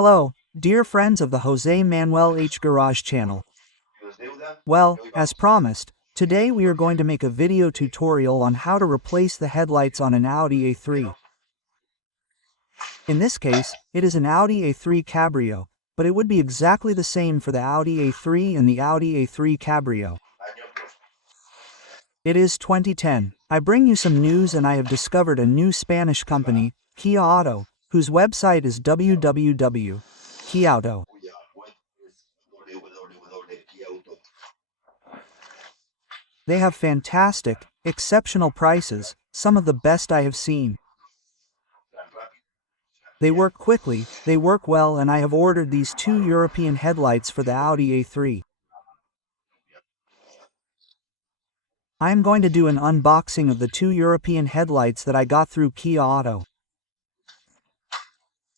Hello, dear friends of the Jose Manuel H Garage channel. Well, as promised, today we are going to make a video tutorial on how to replace the headlights on an Audi A3. In this case, it is an Audi A3 Cabrio, but it would be exactly the same for the Audi A3 and the Audi A3 Cabrio. It is 2010. I bring you some news and I have discovered a new Spanish company, Kiauto, whose website is www.kiauto. They have fantastic, exceptional prices, some of the best I have seen. They work quickly, they work well, and I have ordered these two European headlights for the Audi A3. I am going to do an unboxing of the two European headlights that I got through Kiauto.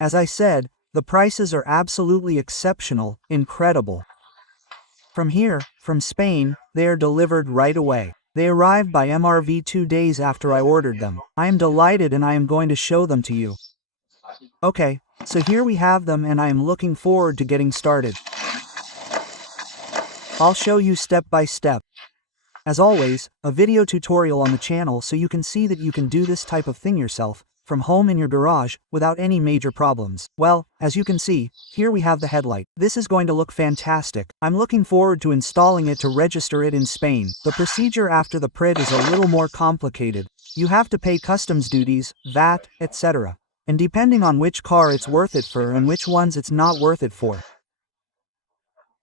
As I said, the prices are absolutely exceptional, incredible. From here, from Spain, they are delivered right away. They arrived by MRV 2 days after I ordered them. I am delighted and I am going to show them to you. Okay, so here we have them and I am looking forward to getting started. I'll show you step by step. As always, a video tutorial on the channel so you can see that you can do this type of thing yourself, from home in your garage, without any major problems. Well, as you can see, here we have the headlight. This is going to look fantastic. I'm looking forward to installing it to register it in Spain. The procedure after the PRID is a little more complicated. You have to pay customs duties, VAT, etc. And depending on which car it's worth it for and which ones it's not worth it for.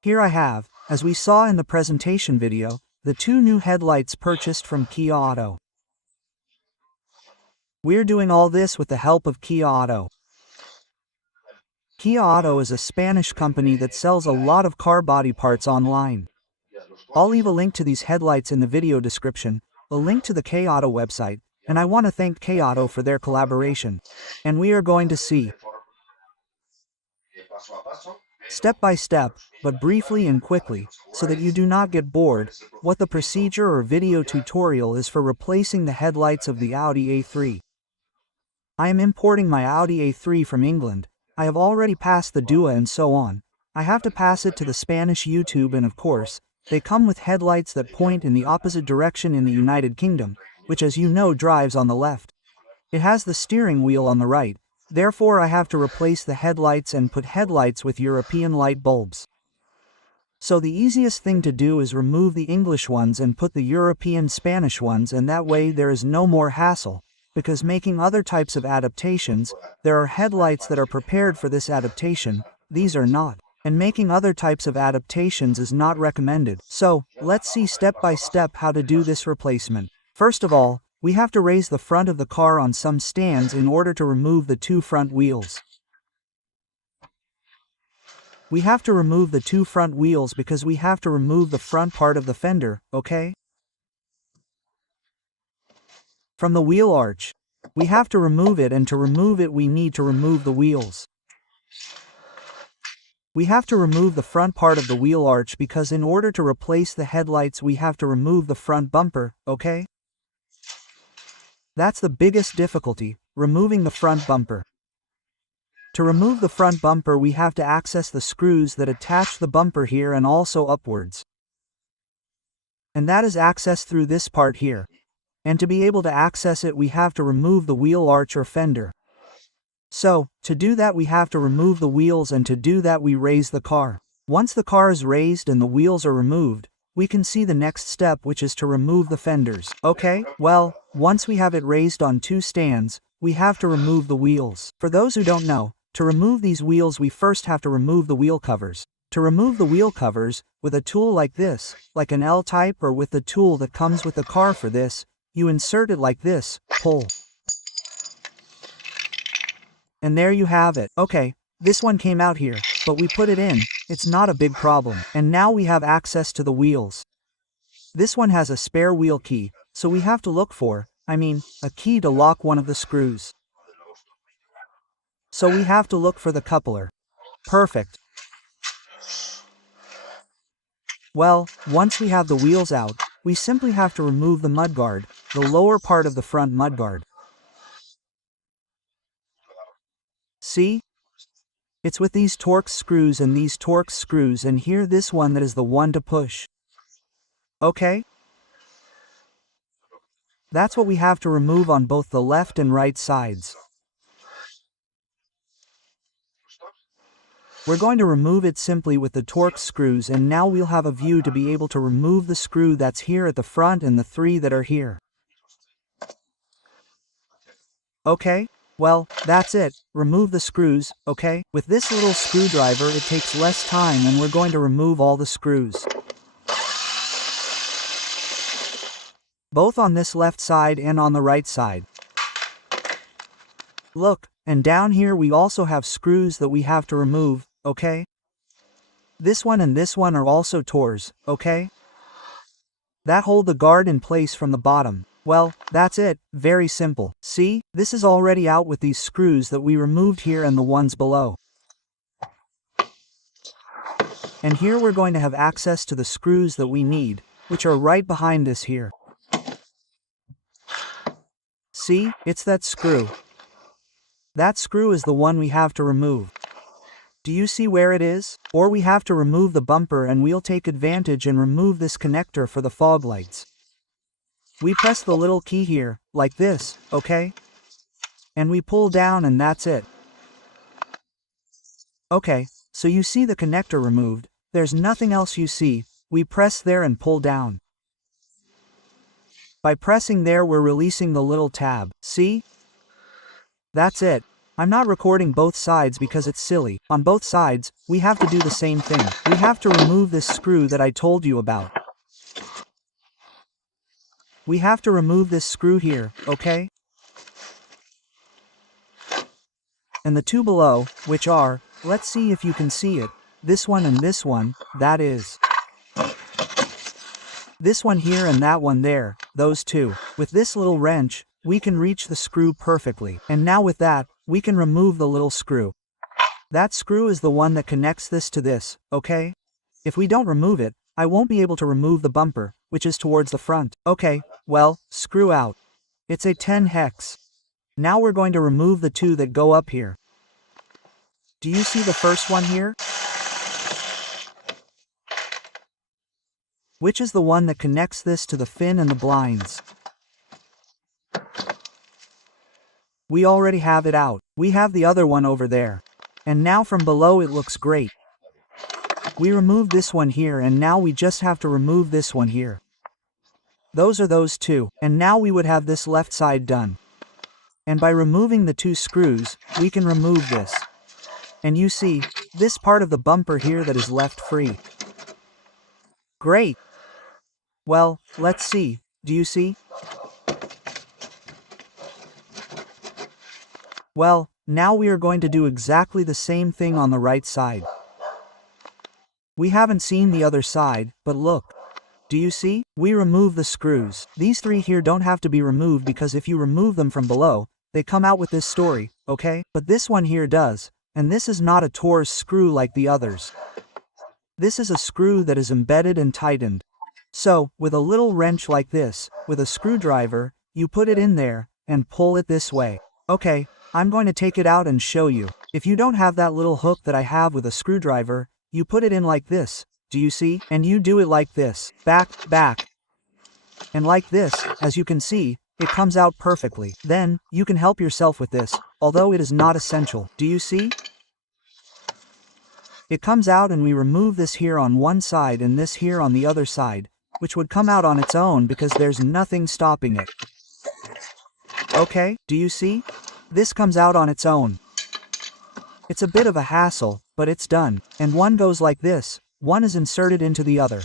Here I have, as we saw in the presentation video, the two new headlights purchased from Kiauto. We're doing all this with the help of Kiauto. Kiauto is a Spanish company that sells a lot of car body parts online. I'll leave a link to these headlights in the video description, a link to the Kiauto website, and I want to thank Kiauto for their collaboration. And we are going to see, step by step, but briefly and quickly, so that you do not get bored, what the procedure or video tutorial is for replacing the headlights of the Audi A3. I am importing my Audi A3 from England. I have already passed the DUA and so on. I have to pass it to the Spanish YouTube, and of course, they come with headlights that point in the opposite direction in the United Kingdom, which as you know drives on the left. It has the steering wheel on the right. Therefore I have to replace the headlights and put headlights with European light bulbs. So the easiest thing to do is remove the English ones and put the European Spanish ones, and that way there is no more hassle, because making other types of adaptations, there are headlights that are prepared for this adaptation, these are not, and making other types of adaptations is not recommended. So, let's see step by step how to do this replacement. First of all, we have to raise the front of the car on some stands in order to remove the two front wheels. We have to remove the two front wheels because we have to remove the front part of the fender, okay? From the wheel arch. We have to remove it, and to remove it we need to remove the wheels. We have to remove the front part of the wheel arch because in order to replace the headlights we have to remove the front bumper, okay? That's the biggest difficulty, removing the front bumper. To remove the front bumper we have to access the screws that attach the bumper here and also upwards. And that is accessed through this part here. And to be able to access it we have to remove the wheel arch or fender. So, to do that we have to remove the wheels, and to do that we raise the car. Once the car is raised and the wheels are removed, we can see the next step, which is to remove the fenders. Okay, well, once we have it raised on two stands, we have to remove the wheels. For those who don't know, to remove these wheels we first have to remove the wheel covers. To remove the wheel covers, with a tool like this, like an L-type, or with the tool that comes with the car for this, you insert it like this, pull. And there you have it. Okay, this one came out here, but we put it in, it's not a big problem. And now we have access to the wheels. This one has a spare wheel key, so we have to look for, a key to lock one of the screws. So we have to look for the coupler. Perfect. Well, once we have the wheels out, we simply have to remove the mudguard, the lower part of the front mudguard. See? It's with these Torx screws and these Torx screws and here this one that is the one to push. Okay? That's what we have to remove on both the left and right sides. We're going to remove it simply with the Torx screws and now we'll have a view to be able to remove the screw that's here at the front and the 3 that are here. Okay? Well, that's it. Remove the screws, okay? With this little screwdriver it takes less time and we're going to remove all the screws. Both on this left side and on the right side. Look, and down here we also have screws that we have to remove, okay? This one and this one are also Torx, okay? That hold the guard in place from the bottom. Well, that's it, very simple. See, this is already out with these screws that we removed here and the ones below. And here we're going to have access to the screws that we need, which are right behind us here. See, it's that screw. That screw is the one we have to remove. Do you see where it is? Or we have to remove the bumper and we'll take advantage and remove this connector for the fog lights. We press the little key here, like this, okay? And we pull down and that's it. Okay, so you see the connector removed, there's nothing else you see, we press there and pull down. By pressing there we're releasing the little tab, see? That's it. I'm not recording both sides because it's silly. On both sides, we have to do the same thing. We have to remove this screw that I told you about. We have to remove this screw here, okay? And the 2 below, which are, let's see if you can see it, this one and this one, that is. This one here and that one there, those 2. With this little wrench, we can reach the screw perfectly. And now with that, we can remove the little screw. That screw is the one that connects this to this, okay? If we don't remove it, I won't be able to remove the bumper, which is towards the front. Okay, well, screw out. It's a 10 hex. Now we're going to remove the 2 that go up here. Do you see the first one here? Which is the one that connects this to the fin and the blinds? We already have it out. We have the other one over there. And now from below it looks great. We removed this one here and now we just have to remove this one here. Those are those 2. And now we would have this left side done. And by removing the 2 screws, we can remove this. And you see, this part of the bumper here that is left free. Great! Well, let's see, do you see? Well, now we are going to do exactly the same thing on the right side. We haven't seen the other side, but look. Do you see? We remove the screws. These 3 here don't have to be removed because if you remove them from below, they come out with this story, okay? But this one here does, and this is not a Torx screw like the others. This is a screw that is embedded and tightened. So, with a little wrench like this, with a screwdriver, you put it in there, and pull it this way. Okay, I'm going to take it out and show you. If you don't have that little hook that I have with a screwdriver, you put it in like this. Do you see? And you do it like this. Back, back. And like this, as you can see, it comes out perfectly. Then, you can help yourself with this, although it is not essential. Do you see? It comes out and we remove this here on one side and this here on the other side, which would come out on its own because there's nothing stopping it. Okay, do you see? This comes out on its own. It's a bit of a hassle, but it's done. And one goes like this, one is inserted into the other.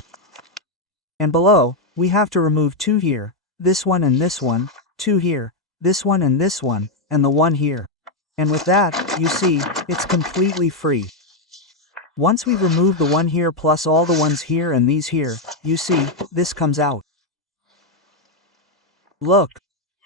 And below, we have to remove 2 here, this one and this one, 2 here, this one and this one, and the one here. And with that, you see, it's completely free. Once we've removed the one here plus all the ones here and these here, you see, this comes out. Look.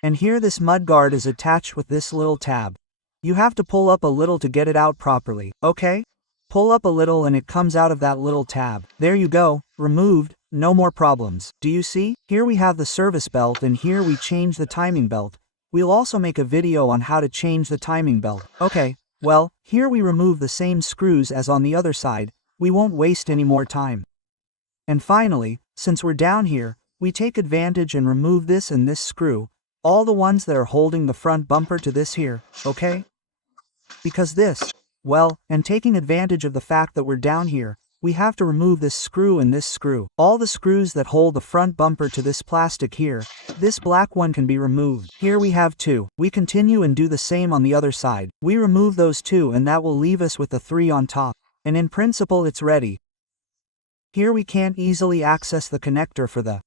And here this mudguard is attached with this little tab. You have to pull up a little to get it out properly, okay? Pull up a little and it comes out of that little tab. There you go, removed, no more problems. Do you see? Here we have the service belt and here we change the timing belt. We'll also make a video on how to change the timing belt. Okay, Well, here we remove the same screws as on the other side, we won't waste any more time. And finally, since we're down here, we take advantage and remove this and this screw, all the ones that are holding the front bumper to this here, okay? Because this, well, and taking advantage of the fact that we're down here, we have to remove this screw and this screw. All the screws that hold the front bumper to this plastic here, this black one can be removed. Here we have two. We continue and do the same on the other side. We remove those two and that will leave us with the three on top. And in principle it's ready. Here we can't easily access the connector for the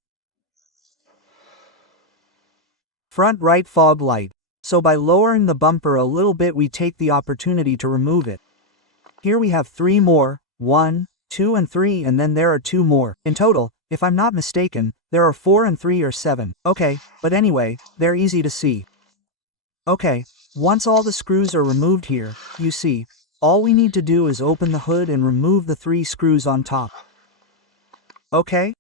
front right fog light. So by lowering the bumper a little bit we take the opportunity to remove it. Here we have three more, 1, 2 and 3 and then there are two more. In total, if I'm not mistaken, there are 4 and 3 or 7. Okay, but anyway, they're easy to see. Okay, once all the screws are removed here, you see, all we need to do is open the hood and remove the 3 screws on top. Okay?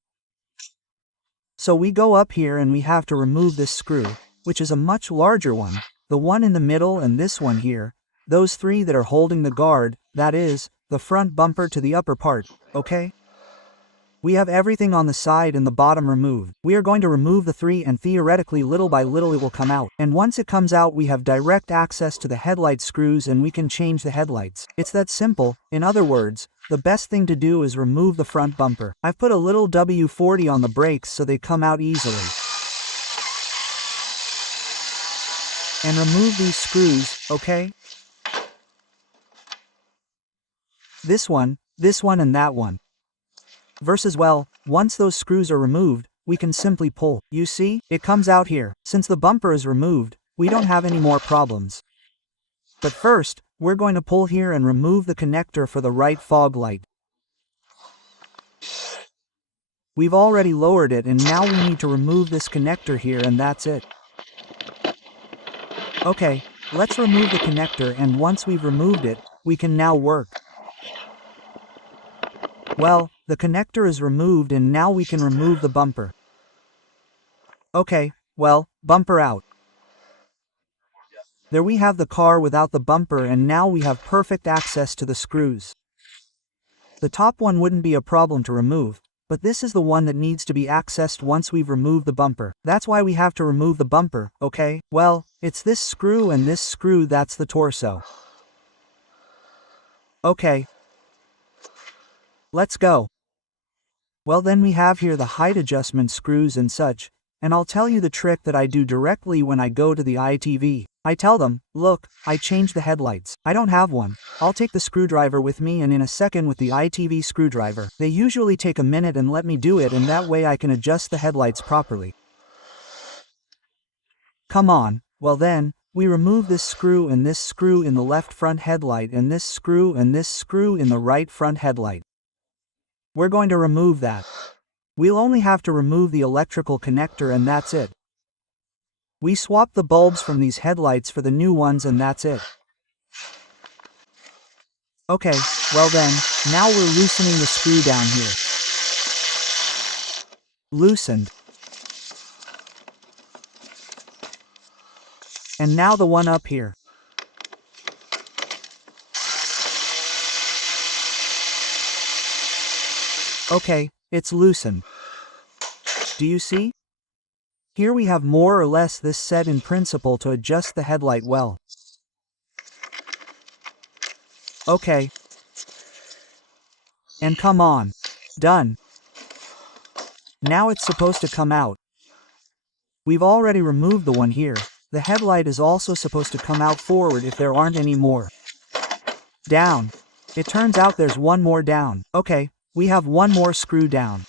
So we go up here and we have to remove this screw, which is a much larger one, the one in the middle and this one here, those 3 that are holding the guard, that is, the front bumper to the upper part, okay? We have everything on the side and the bottom removed. We are going to remove the 3 and theoretically little by little it will come out. And once it comes out we have direct access to the headlight screws and we can change the headlights. It's that simple. In other words, the best thing to do is remove the front bumper. I've put a little W40 on the brakes so they come out easily. And remove these screws, okay? This one and that one. Versus well, once those screws are removed, we can simply pull. You see, it comes out here. Since the bumper is removed, we don't have any more problems. But first, we're going to pull here and remove the connector for the right fog light. We've already lowered it and now we need to remove this connector here and that's it. Okay, let's remove the connector and once we've removed it, we can now work. Well, the connector is removed and now we can remove the bumper. Okay, well, bumper out. There we have the car without the bumper and now we have perfect access to the screws. The top one wouldn't be a problem to remove, but this is the one that needs to be accessed once we've removed the bumper. That's why we have to remove the bumper, okay? Well, it's this screw and this screw that's the torso. Okay. Let's go. Well then we have here the height adjustment screws and such, and I'll tell you the trick that I do directly when I go to the ITV. I tell them, look, I changed the headlights. I don't have one. I'll take the screwdriver with me and in a second with the ITV screwdriver. They usually take a minute and let me do it and that way I can adjust the headlights properly. Come on, well then, we remove this screw in the left front headlight and this screw in the right front headlight. We're going to remove that. We'll only have to remove the electrical connector and that's it. We swap the bulbs from these headlights for the new ones and that's it. Okay, well then, now we're loosening the screw down here. Loosened. And now the one up here. Okay, it's loosened. Do you see? Here we have more or less this set in principle to adjust the headlight well. Okay. And come on. Done. Now it's supposed to come out. We've already removed the one here. The headlight is also supposed to come out forward if there aren't any more. Down. It turns out there's one more down. Okay, we have one more screw down.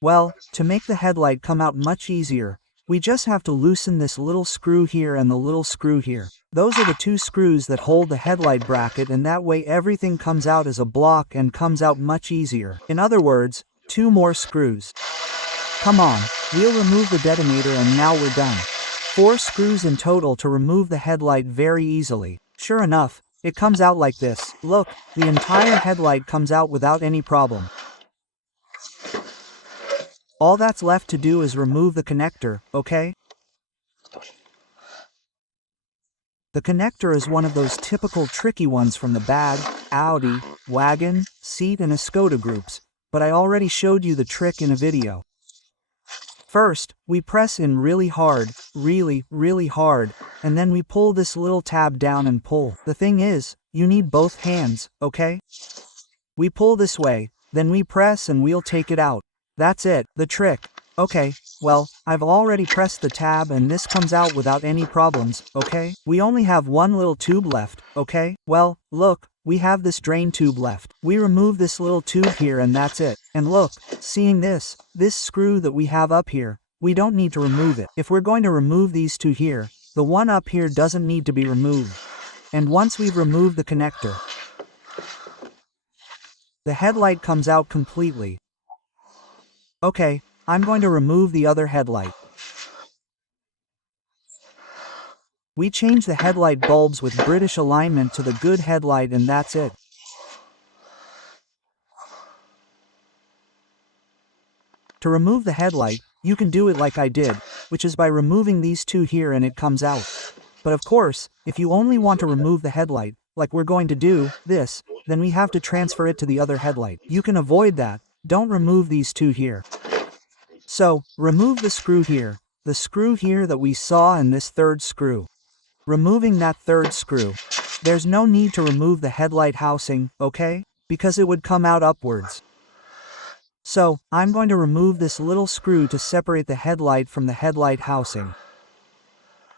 Well, to make the headlight come out much easier, we just have to loosen this little screw here and the little screw here. Those are the two screws that hold the headlight bracket and that way everything comes out as a block and comes out much easier. In other words, 2 more screws. Come on, we'll remove the detonator and now we're done. 4 screws in total to remove the headlight very easily. Sure enough, it comes out like this. Look, the entire headlight comes out without any problem. All that's left to do is remove the connector, okay? The connector is one of those typical tricky ones from the bag, Audi, wagon, seat and Skoda groups, but I already showed you the trick in a video. First, we press in really hard, really hard, and then we pull this little tab down and pull. The thing is, you need both hands, okay? We pull this way, then we press and we'll take it out. That's it, the trick. Okay, well, I've already pressed the tab and this comes out without any problems, okay? We only have one little tube left, okay? Well, look, we have this drain tube left. We remove this little tube here and that's it. And look, seeing this screw that we have up here, we don't need to remove it. If we're going to remove these two here, the one up here doesn't need to be removed. And once we've removed the connector, the headlight comes out completely. Okay, I'm going to remove the other headlight. We change the headlight bulbs with British alignment to the good headlight and that's it. To remove the headlight, you can do it like I did, which is by removing these two here and it comes out. But of course, if you only want to remove the headlight, like we're going to do, this, then we have to transfer it to the other headlight. You can avoid that, don't remove these two here. So, remove the screw here that we saw and this third screw. Removing that third screw. There's no need to remove the headlight housing, okay? Because it would come out upwards. So, I'm going to remove this little screw to separate the headlight from the headlight housing.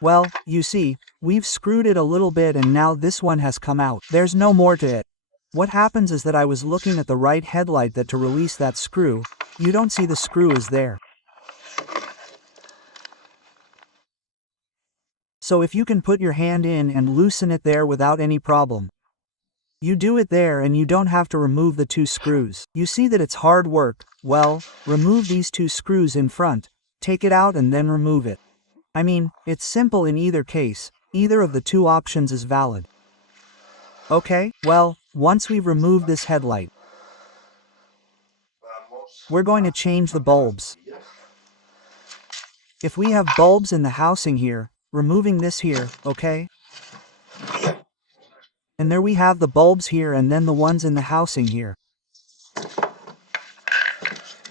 Well, you see, we've screwed it a little bit and now this one has come out. There's no more to it. What happens is that I was looking at the right headlight that to release that screw, you don't see the screw is there. So if you can put your hand in and loosen it there without any problem. You do it there and you don't have to remove the two screws. You see that it's hard work. Well, remove these two screws in front, take it out and then remove it. I mean, it's simple in either case, either of the two options is valid. Okay, well, once we've removed this headlight, we're going to change the bulbs. If we have bulbs in the housing here, removing this here, okay? And there we have the bulbs here and then the ones in the housing here.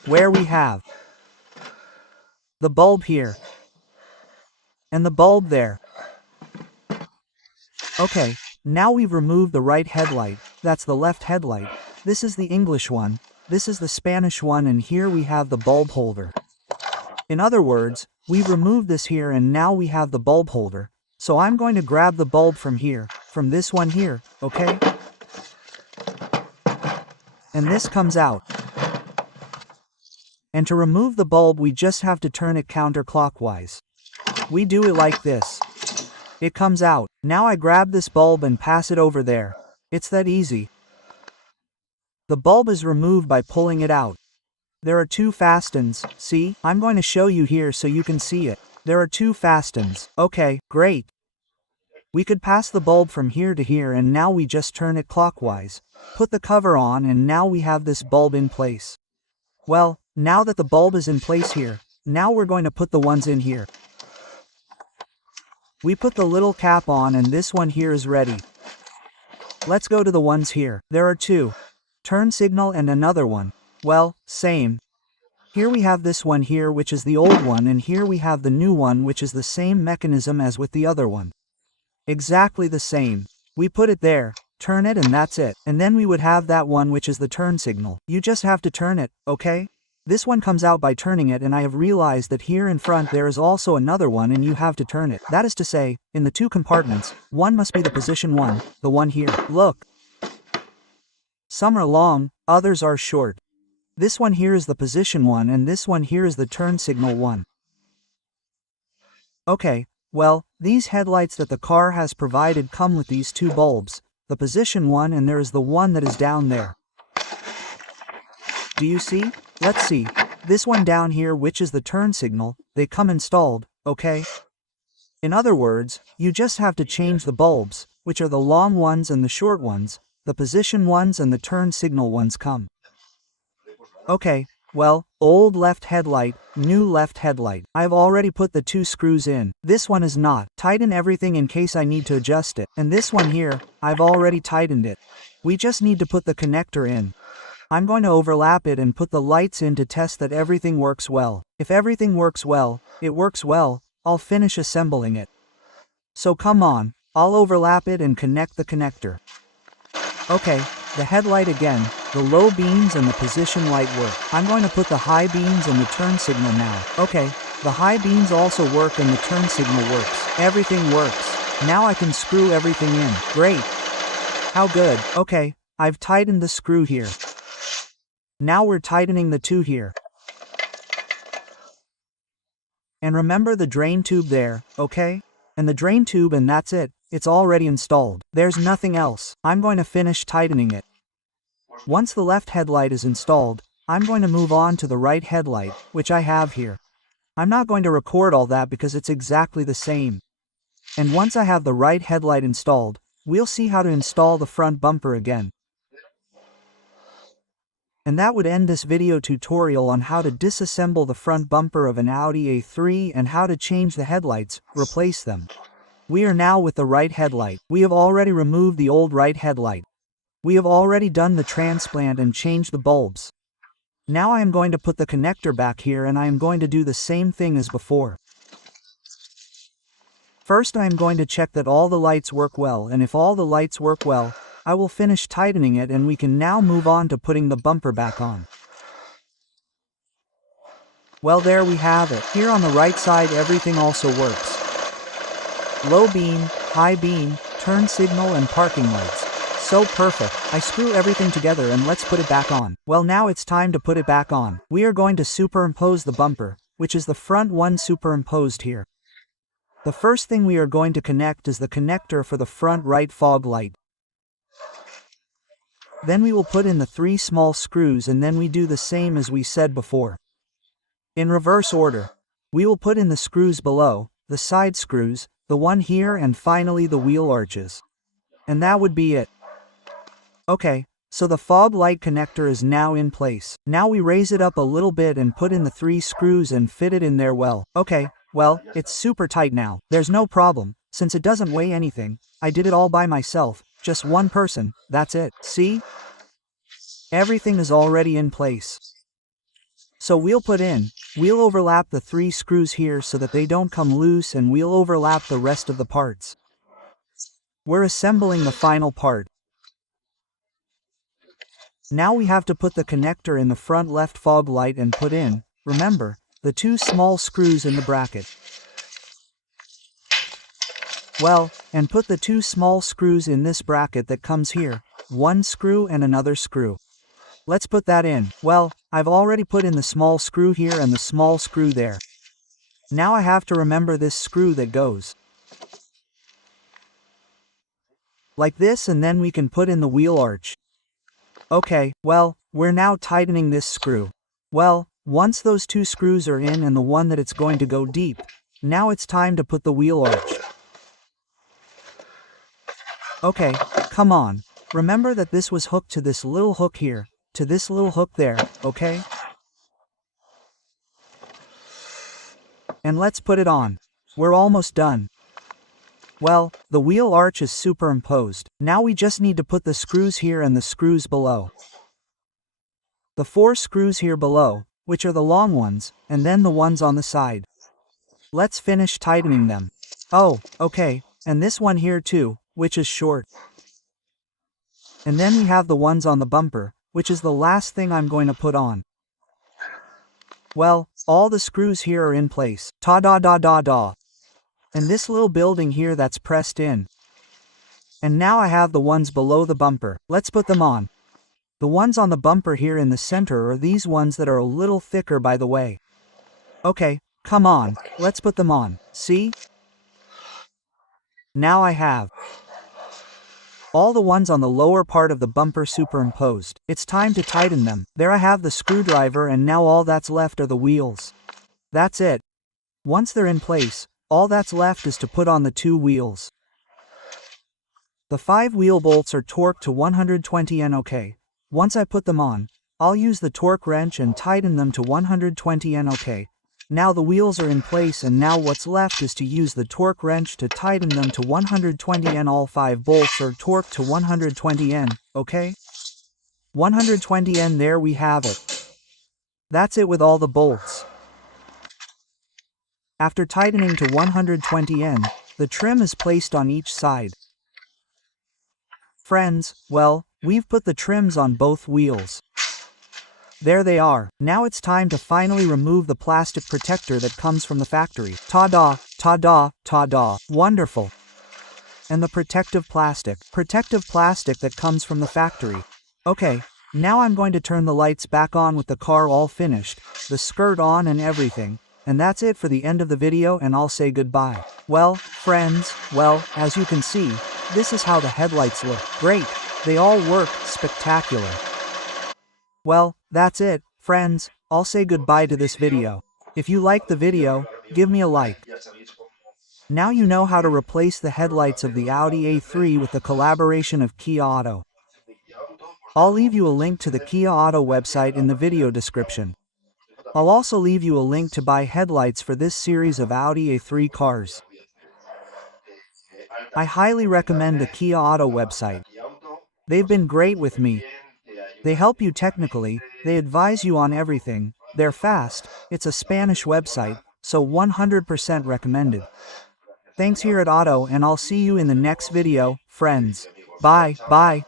Where we have the bulb here and the bulb there. Okay, now we've removed the right headlight, that's the left headlight, this is the English one, this is the Spanish one and here we have the bulb holder. In other words, we've removed this here and now we have the bulb holder, so I'm going to grab the bulb from here, from this one here, okay? And this comes out. And to remove the bulb we just have to turn it counterclockwise. We do it like this. It comes out. Now I grab this bulb and pass it over there. It's that easy. The bulb is removed by pulling it out. There are two fastens, see? I'm going to show you here so you can see it. There are two fastens. Okay, great. We could pass the bulb from here to here and now we just turn it clockwise. Put the cover on and now we have this bulb in place. Well, now that the bulb is in place here, now we're going to put the ones in here. We put the little cap on and this one here is ready. Let's go to the ones here. There are two. Turn signal and another one. Well, same. Here we have this one here which is the old one and here we have the new one which is the same mechanism as with the other one. Exactly the same. We put it there, turn it and that's it. And then we would have that one which is the turn signal. You just have to turn it, okay? This one comes out by turning it and I have realized that here in front there is also another one and you have to turn it. That is to say, in the two compartments, one must be the position one, the one here. Look. Some are long, others are short. This one here is the position one and this one here is the turn signal one. Okay, well, these headlights that the car has provided come with these two bulbs, the position one and there is the one that is down there. Do you see? Let's see. This one down here which is the turn signal, they come installed, okay? In other words, you just have to change the bulbs, which are the long ones and the short ones, the position ones and the turn signal ones come. Okay, Well, old left headlight, new left headlight. I've already put the 2 screws in. This one is not. Tighten everything in case I need to adjust it. And this one here, I've already tightened it. We just need to put the connector in. I'm going to overlap it and put the lights in to test that everything works well. If everything works well, it works well, I'll finish assembling it. So come on, I'll overlap it and connect the connector. Okay, the headlight again, the low beams and the position light work. I'm going to put the high beams and the turn signal now. Okay, the high beams also work and the turn signal works. Everything works. Now I can screw everything in. Great. How good. Okay, I've tightened the screw here. Now we're tightening the 2 here. And remember the drain tube there, okay? And the drain tube, and that's it. It's already installed. There's nothing else. I'm going to finish tightening it. Once the left headlight is installed, I'm going to move on to the right headlight, which I have here. I'm not going to record all that because it's exactly the same. And once I have the right headlight installed, we'll see how to install the front bumper again. And that would end this video tutorial on how to disassemble the front bumper of an Audi A3 and how to change the headlights, replace them. We are now with the right headlight. We have already removed the old right headlight. We have already done the transplant and changed the bulbs. Now I am going to put the connector back here and I am going to do the same thing as before. First I am going to check that all the lights work well, and if all the lights work well, I will finish tightening it and we can now move on to putting the bumper back on. Well, there we have it. Here on the right side everything also works. Low beam, high beam, turn signal and parking lights. So perfect. I screw everything together and let's put it back on. Well, now it's time to put it back on. We are going to superimpose the bumper, which is the front one superimposed here. The first thing we are going to connect is the connector for the front right fog light. Then we will put in the 3 small screws and then we do the same as we said before. In reverse order. We will put in the screws below, the side screws, the one here, and finally the wheel arches. And that would be it. Okay, so the fog light connector is now in place. Now we raise it up a little bit and put in the 3 screws and fit it in there well. Okay, well, it's super tight now. There's no problem, since it doesn't weigh anything. I did it all by myself, just one person, that's it. See? Everything is already in place. So we'll overlap the 3 screws here so that they don't come loose, and we'll overlap the rest of the parts. We're assembling the final part. Now we have to put the connector in the front left fog light and put in, remember, the 2 small screws in the bracket. Well, and put the 2 small screws in this bracket that comes here, 1 screw and another screw. Let's put that in. Well, I've already put in the small screw here and the small screw there. Now I have to remember this screw that goes like this, and then we can put in the wheel arch. Okay, well, we're now tightening this screw. Well, once those 2 screws are in and the one that it's going to go deep, now it's time to put the wheel arch. Okay, come on. Remember that this was hooked to this little hook here, to this little hook there, okay? And let's put it on. We're almost done. Well, the wheel arch is superimposed. Now we just need to put the screws here and the screws below. The 4 screws here below, which are the long ones, and then the ones on the side. Let's finish tightening them. Oh, okay, and this one here too, which is short. And then we have the ones on the bumper, which is the last thing I'm going to put on. Well, all the screws here are in place. Ta-da-da-da-da. And this little building here that's pressed in. And now I have the ones below the bumper. Let's put them on. The ones on the bumper here in the center are these ones that are a little thicker, by the way. Okay, come on, let's put them on. See? Now I have all the ones on the lower part of the bumper superimposed. It's time to tighten them. There I have the screwdriver, and now all that's left are the wheels. That's it. Once they're in place, all that's left is to put on the 2 wheels. The 5 wheel bolts are torqued to 120 N. Okay. Once I put them on, I'll use the torque wrench and tighten them to 120 N. Okay. Now the wheels are in place, and now what's left is to use the torque wrench to tighten them to 120 N. All 5 bolts are torqued to 120 N, okay? 120 N, there we have it. That's it with all the bolts. After tightening to 120 N, the trim is placed on each side. Friends, well, we've put the trims on both wheels. There they are. Now it's time to finally remove the plastic protector that comes from the factory. Ta-da, ta-da, ta-da. Wonderful. And the protective plastic that comes from the factory. Okay, now I'm going to turn the lights back on with the car all finished, the skirt on and everything. And that's it for the end of the video, and I'll say goodbye. Well, friends, well, as you can see, this is how the headlights look. Great. They all work spectacular. Well, that's it, friends. I'll say goodbye to this video. If you liked the video, give me a like. Now you know how to replace the headlights of the Audi A3 with the collaboration of Kiauto. I'll leave you a link to the Kiauto website in the video description. I'll also leave you a link to buy headlights for this series of Audi A3 cars. I highly recommend the Kiauto website. They've been great with me. They help you technically, they advise you on everything, they're fast, it's a Spanish website, so 100% recommended. Thanks here at Auto, and I'll see you in the next video, friends. Bye, bye.